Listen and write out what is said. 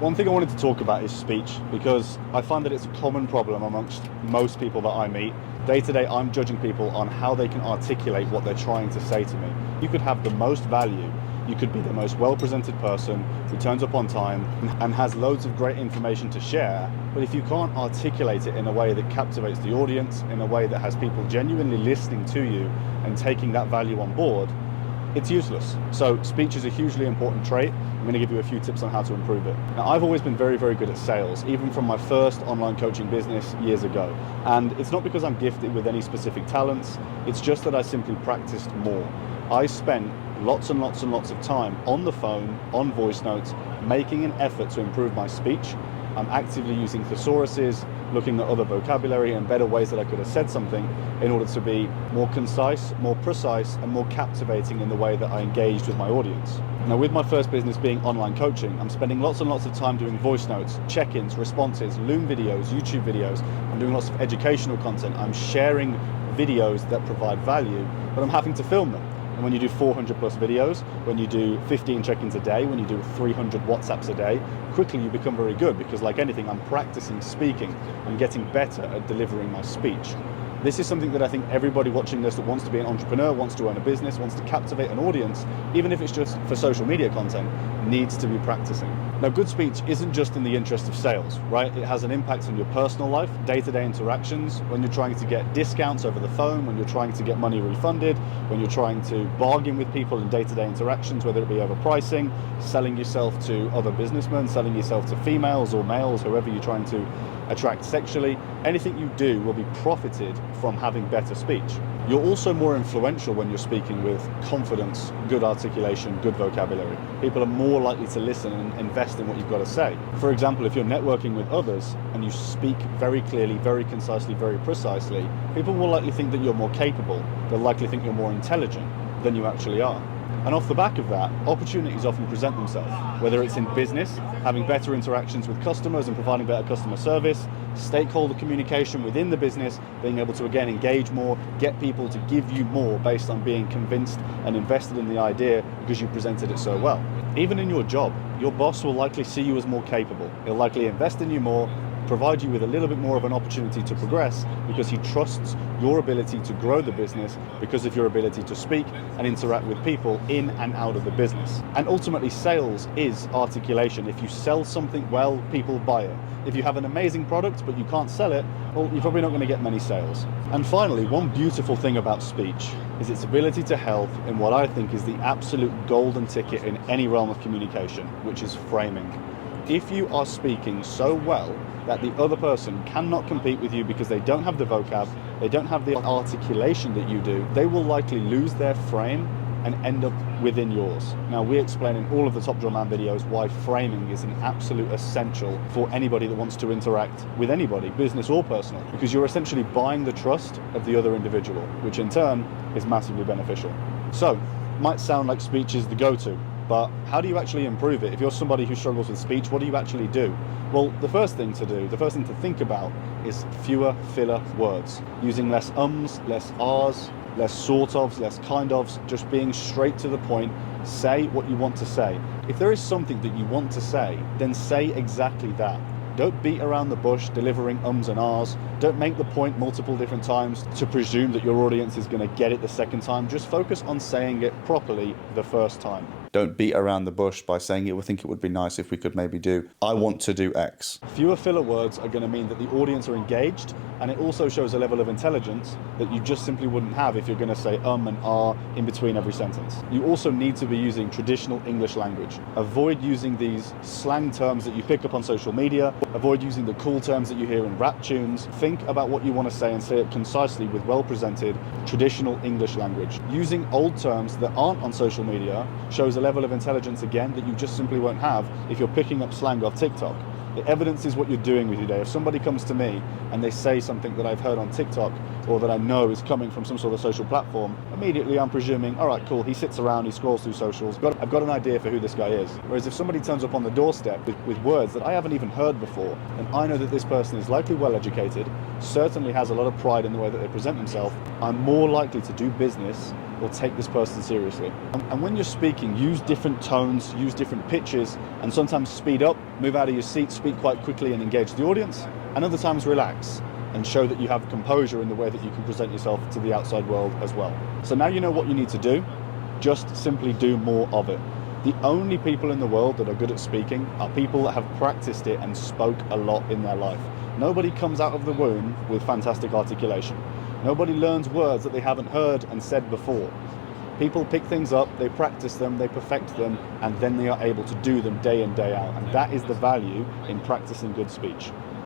One thing I wanted to talk about is speech, because I find that it's a common problem amongst most people that I meet. Day to day, I'm judging people on how they can articulate what they're trying to say to me. You could have the most value, you could be the most well-presented person who turns up on time and has loads of great information to share, but if you can't articulate it in a way that captivates the audience, in a way that has people genuinely listening to you and taking that value on board, it's useless. So speech is a hugely important trait. I'm going to give you a few tips on how to improve it. Now, I've always been very, very good at sales, even from my first online coaching business years ago. And it's not because I'm gifted with any specific talents, it's just that I simply practiced more. I spent lots and lots and lots of time on the phone, on voice notes, making an effort to improve my speech. I'm actively using thesauruses, looking at other vocabulary and better ways that I could have said something in order to be more concise, more precise, and more captivating in the way that I engaged with my audience. Now, with my first business being online coaching, I'm spending lots and lots of time doing voice notes, check-ins, responses, Loom videos, YouTube videos. I'm doing lots of educational content. I'm sharing videos that provide value, but I'm having to film them. And when you do 400 plus videos, when you do 15 check-ins a day, when you do 300 WhatsApps a day, quickly you become very good, because like anything, I'm practicing speaking. I'm getting better at delivering my speech. This is something that I think everybody watching this that wants to be an entrepreneur, wants to own a business, wants to captivate an audience, even if it's just for social media content, needs to be practicing. Now, good speech isn't just in the interest of sales, right? It has an impact on your personal life, day-to-day interactions, when you're trying to get discounts over the phone, when you're trying to get money refunded, when you're trying to bargain with people in day-to-day interactions, whether it be over pricing, selling yourself to other businessmen, selling yourself to females or males, whoever you're trying to attract sexually. Anything you do will be profited from having better speech. You're also more influential when you're speaking with confidence, good articulation, good vocabulary. People are more likely to listen and invest in what you've got to say. For example, if you're networking with others and you speak very clearly, very concisely, very precisely, people will likely think that you're more capable. They'll likely think you're more intelligent than you actually are. And off the back of that, opportunities often present themselves, whether it's in business, having better interactions with customers and providing better customer service, stakeholder communication within the business, being able to again engage more, get people to give you more based on being convinced and invested in the idea because you presented it so well. Even in your job, your boss will likely see you as more capable. He'll likely invest in you more, provide you with a little bit more of an opportunity to progress because he trusts your ability to grow the business because of your ability to speak and interact with people in and out of the business. And ultimately, sales is articulation. If you sell something well, people buy it. If you have an amazing product but you can't sell it, well, you're probably not going to get many sales. And finally, one beautiful thing about speech is its ability to help in what I think is the absolute golden ticket in any realm of communication, which is framing. If you are speaking so well that the other person cannot compete with you because they don't have the vocab, they don't have the articulation that you do, they will likely lose their frame and end up within yours. Now, we explain in all of the Top Drawer Man videos why framing is an absolute essential for anybody that wants to interact with anybody, business or personal, because you're essentially buying the trust of the other individual, which in turn is massively beneficial. So, might sound like speech is the go-to, but how do you actually improve it? If you're somebody who struggles with speech, what do you actually do? Well, the first thing to think about is fewer filler words. Using less ums, less ahs, less sort ofs, less kind ofs, just being straight to the point. Say what you want to say. If there is something that you want to say, then say exactly that. Don't beat around the bush delivering ums and ahs. Don't make the point multiple different times to presume that your audience is going to get it the second time. Just focus on saying it properly the first time. Don't beat around the bush by saying it. We think it would be nice if we could maybe do, I want to do X. Fewer filler words are going to mean that the audience are engaged, and it also shows a level of intelligence that you just simply wouldn't have if you're going to say and ah in between every sentence. You also need to be using traditional English language. Avoid using these slang terms that you pick up on social media. Avoid using the cool terms that you hear in rap tunes. Think about what you want to say and say it concisely with well-presented traditional English language. Using old terms that aren't on social media shows a level of intelligence again that you just simply won't have if you're picking up slang off TikTok. The evidence is what you're doing with your day. If somebody comes to me and they say something that I've heard on TikTok or that I know is coming from some sort of social platform, immediately I'm presuming, all right, cool, he sits around, he scrolls through socials, I've got an idea for who this guy is. Whereas if somebody turns up on the doorstep with words that I haven't even heard before, and I know that this person is likely well educated, certainly has a lot of pride in the way that they present themselves, I'm more likely to do business or take this person seriously. And when you're speaking, use different tones, use different pitches, and sometimes speed up, move out of your seat, speak quite quickly and engage the audience, and other times relax and show that you have composure in the way that you can present yourself to the outside world as well. So now you know what you need to do, just simply do more of it. The only people in the world that are good at speaking are people that have practiced it and spoke a lot in their life. Nobody comes out of the womb with fantastic articulation. Nobody learns words that they haven't heard and said before. People pick things up, they practice them, they perfect them, and then they are able to do them day in, day out. And that is the value in practicing good speech.